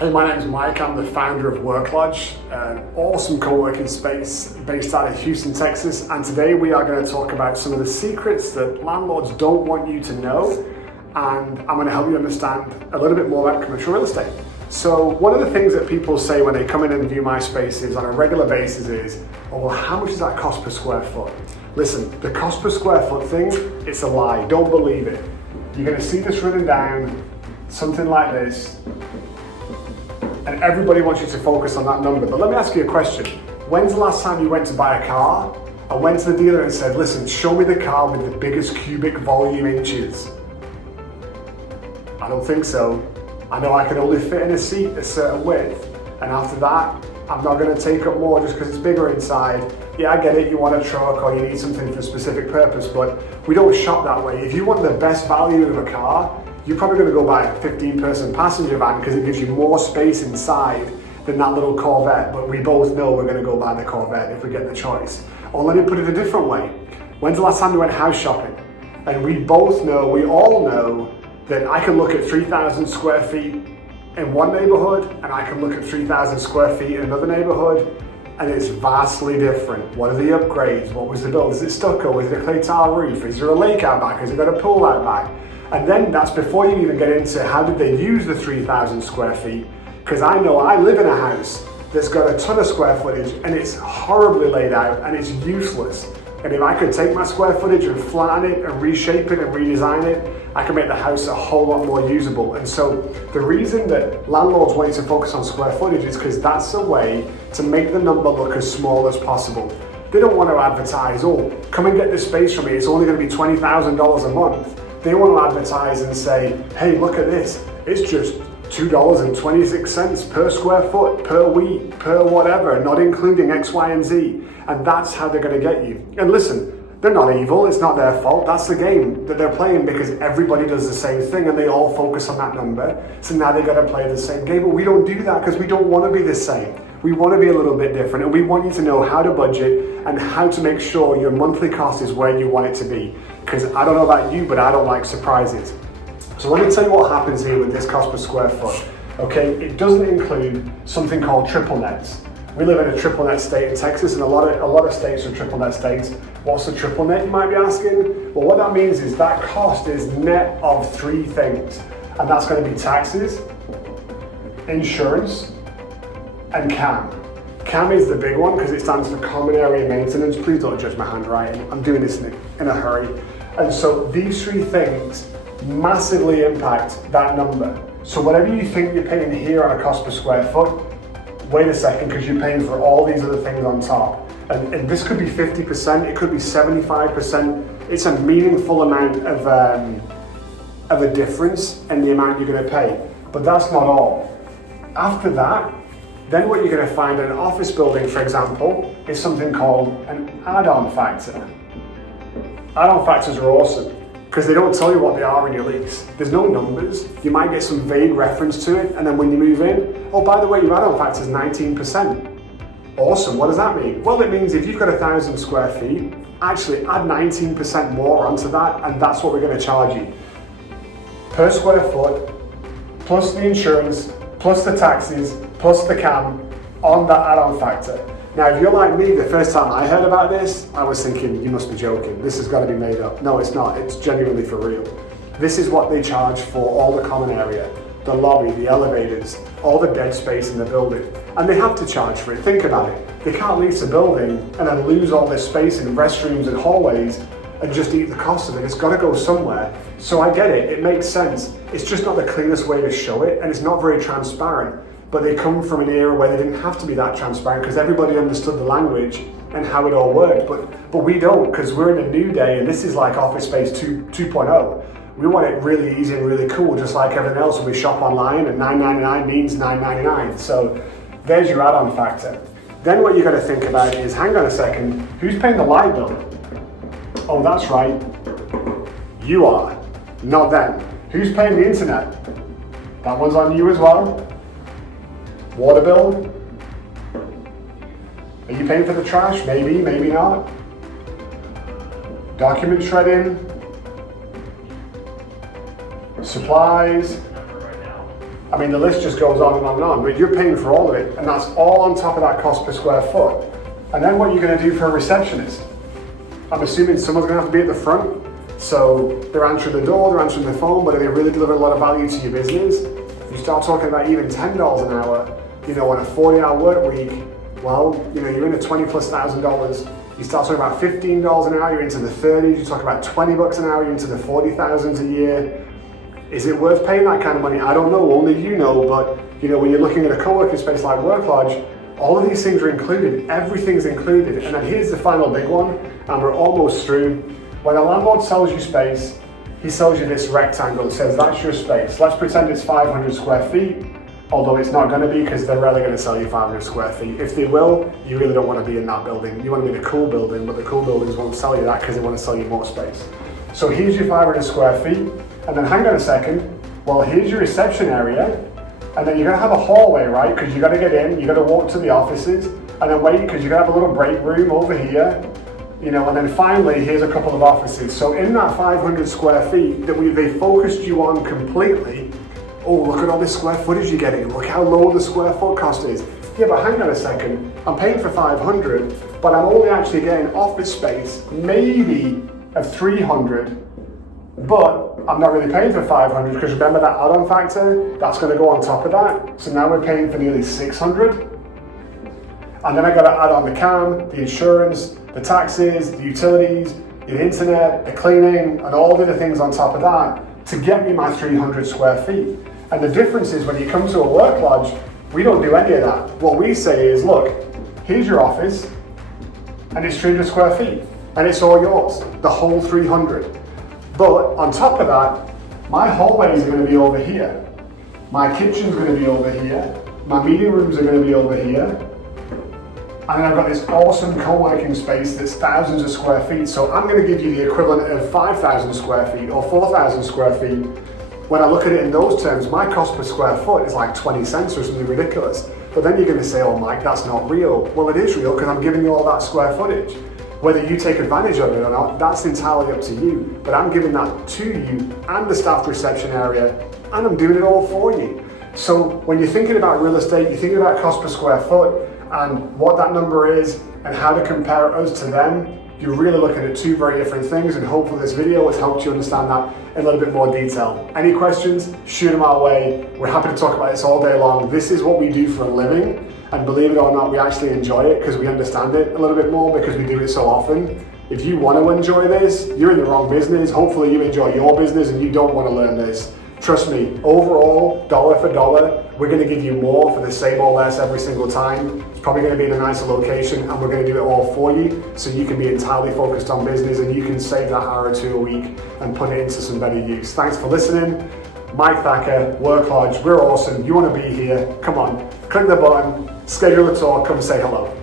Hey, my name is Mike. I'm the founder of WorkLodge, an awesome co-working space based out of Houston, Texas. And today we are going to talk about some of the secrets that landlords don't want you to know. And I'm going to help you understand a little bit more about commercial real estate. So one of the things that people say when they come in and view my spaces on a regular basis is, oh, well, how much does that cost per square foot? Listen, the cost per square foot thing, it's a lie. Don't believe it. You're going to see this written down, something like this. And everybody wants you to focus on that number. But let me ask you a question. When's the last time you went to buy a car and went to the dealer and said, listen, show me the car with the biggest cubic volume inches? I don't think so. I know I can only fit in a seat a certain width. And after that, I'm not going to take up more just because it's bigger inside. Yeah, I get it. You want a truck or you need something for a specific purpose, but we don't shop that way. If you want the best value of a car, you're probably going to go buy a 15-person passenger van because it gives you more space inside than that little Corvette. But we both know we're going to go buy the Corvette if we get the choice. Or let me put it a different way. When's the last time you went house shopping? And we all know that I can look at 3,000 square feet in one neighborhood and I can look at 3,000 square feet in another neighborhood, and it's vastly different. What are the upgrades? What was the build? Is it stucco? Is it a clay tile roof? Is there a lake out back? Has it got a pool out back? And then that's before you even get into how did they use the 3,000 square feet? Because I know I live in a house that's got a ton of square footage and it's horribly laid out and it's useless. And if I could take my square footage and flatten it and reshape it and redesign it, I can make the house a whole lot more usable. And so the reason that landlords want you to focus on square footage is because that's a way to make the number look as small as possible. They don't want to advertise, oh, come and get this space from me, it's only going to be $20,000 a month. They want to advertise and say, hey, look at this. It's just $2.26 per square foot, per week, per whatever, not including X, Y, and Z. And that's how they're going to get you. And listen, they're not evil. It's not their fault. That's the game that they're playing because everybody does the same thing and they all focus on that number. So now they got to play the same game. But we don't do that because we don't want to be the same. We want to be a little bit different, and we want you to know how to budget and how to make sure your monthly cost is where you want it to be. Because I don't know about you, but I don't like surprises. So let me tell you what happens here with this cost per square foot. Okay, it doesn't include something called triple nets. We live in a triple net state in Texas, and a lot of states are triple net states. What's the triple net, you might be asking? Well, what that means is that cost is net of three things, and that's going to be taxes, insurance, and CAM. CAM is the big one because it stands for Common Area Maintenance. Please don't judge my handwriting. I'm doing this in a hurry. And so these three things massively impact that number. So whatever you think you're paying here on a cost per square foot, wait a second, because you're paying for all these other things on top. And this could be 50%, it could be 75%. It's a meaningful amount of a difference in the amount you're going to pay. But that's not all. After that, then what you're going to find in an office building, for example, is something called an add-on factor. Add-on factors are awesome because they don't tell you what they are in your lease. There's no numbers. You might get some vague reference to it, and then when you move in, oh, by the way, your add-on factor is 19%. Awesome, what does that mean? Well, it means if you've got 1,000 square feet, actually add 19% more onto that, and that's what we're going to charge you. Per square foot, plus the insurance, plus the taxes, plus the CAM on that add-on factor. Now, if you're like me, the first time I heard about this, I was thinking, you must be joking. This has got to be made up. No, it's not. It's genuinely for real. This is what they charge for all the common area, the lobby, the elevators, all the dead space in the building. And they have to charge for it. Think about it. They can't lease a building and then lose all this space in restrooms and hallways and just eat the cost of it. It's got to go somewhere. So I get it. It makes sense. It's just not the cleanest way to show it, and it's not very transparent. But they come from an era where they didn't have to be that transparent because everybody understood the language and how it all worked. But we don't, because we're in a new day, and this is like Office Space 2.0. We want it really easy and really cool, just like everything else. We shop online, and $9.99 means $9.99. So there's your add-on factor. Then what you got to think about is, hang on a second, who's paying the light bill? Oh, that's right. You are, not them. Who's paying the internet? That one's on you as well. Water bill? Are you paying for the trash? Maybe, maybe not. Document shredding. Supplies. I mean, the list just goes on and on and on, but you're paying for all of it, and that's all on top of that cost per square foot. And then what you're going to do for a receptionist? I'm assuming someone's going to have to be at the front, so they're answering the door, they're answering the phone, but are they really delivering a lot of value to your business? You start talking about even $10 an hour, on a 40-hour work week, well, you're in a $20,000+. You start talking about $15 an hour, you're into the 30s. You talk about $20 an hour, you're into the 40,000s a year. Is it worth paying that kind of money? I don't know, only you know, but when you're looking at a co-working space like WorkLodge, all of these things are included, everything's included. And then here's the final big one, and we're almost through. When a landlord sells you space, he sells you this rectangle that says that's your space. Let's pretend it's 500 square feet, although it's not going to be because they're rarely going to sell you 500 square feet. If they will, you really don't want to be in that building. You want to be in a cool building, but the cool buildings won't sell you that because they want to sell you more space. So here's your 500 square feet, and then hang on a second, well, here's your reception area, and then you're going to have a hallway, right? Because you got to get in, you got to walk to the offices, and then wait, because you're going to have a little break room over here, and then finally, here's a couple of offices. So in that 500 square feet that they focused you on completely, oh, look at all this square footage you're getting. Look how low the square foot cost is. Yeah, but hang on a second. I'm paying for 500, but I'm only actually getting office space, maybe of 300, but I'm not really paying for 500 because remember that add-on factor? That's going to go on top of that. So now we're paying for nearly 600. And then I got to add on the CAM, the insurance, the taxes, the utilities, the internet, the cleaning, and all the other things on top of that to get me my 300 square feet. And the difference is when you come to a WorkLodge, we don't do any of that. What we say is, look, here's your office, and it's 300 square feet, and it's all yours, the whole 300. But on top of that, my hallways are going to be over here. My kitchen's going to be over here. My meeting rooms are going to be over here. And then I've got this awesome co-working space that's thousands of square feet. So I'm going to give you the equivalent of 5,000 square feet or 4,000 square feet. When I look at it in those terms, my cost per square foot is like 20 cents or something ridiculous. But then you're going to say, oh Mike, that's not real. Well, it is real because I'm giving you all that square footage. Whether you take advantage of it or not, that's entirely up to you. But I'm giving that to you and the staff reception area, and I'm doing it all for you. So when you're thinking about real estate, you're thinking about cost per square foot and what that number is and how to compare us to them, you're really looking at two very different things, and hopefully this video has helped you understand that in a little bit more detail. Any questions, shoot them our way. We're happy to talk about this all day long. This is what we do for a living, and believe it or not, we actually enjoy it because we understand it a little bit more because we do it so often. If you want to enjoy this, you're in the wrong business. Hopefully you enjoy your business and you don't want to learn this. Trust me, overall, dollar for dollar, we're going to give you more for the same or less every single time. It's probably going to be in a nicer location, and we're going to do it all for you so you can be entirely focused on business and you can save that hour or two a week and put it into some better use. Thanks for listening. Mike Thacker, WorkLodge, we're awesome. You want to be here? Come on, click the button, schedule a talk, come say hello.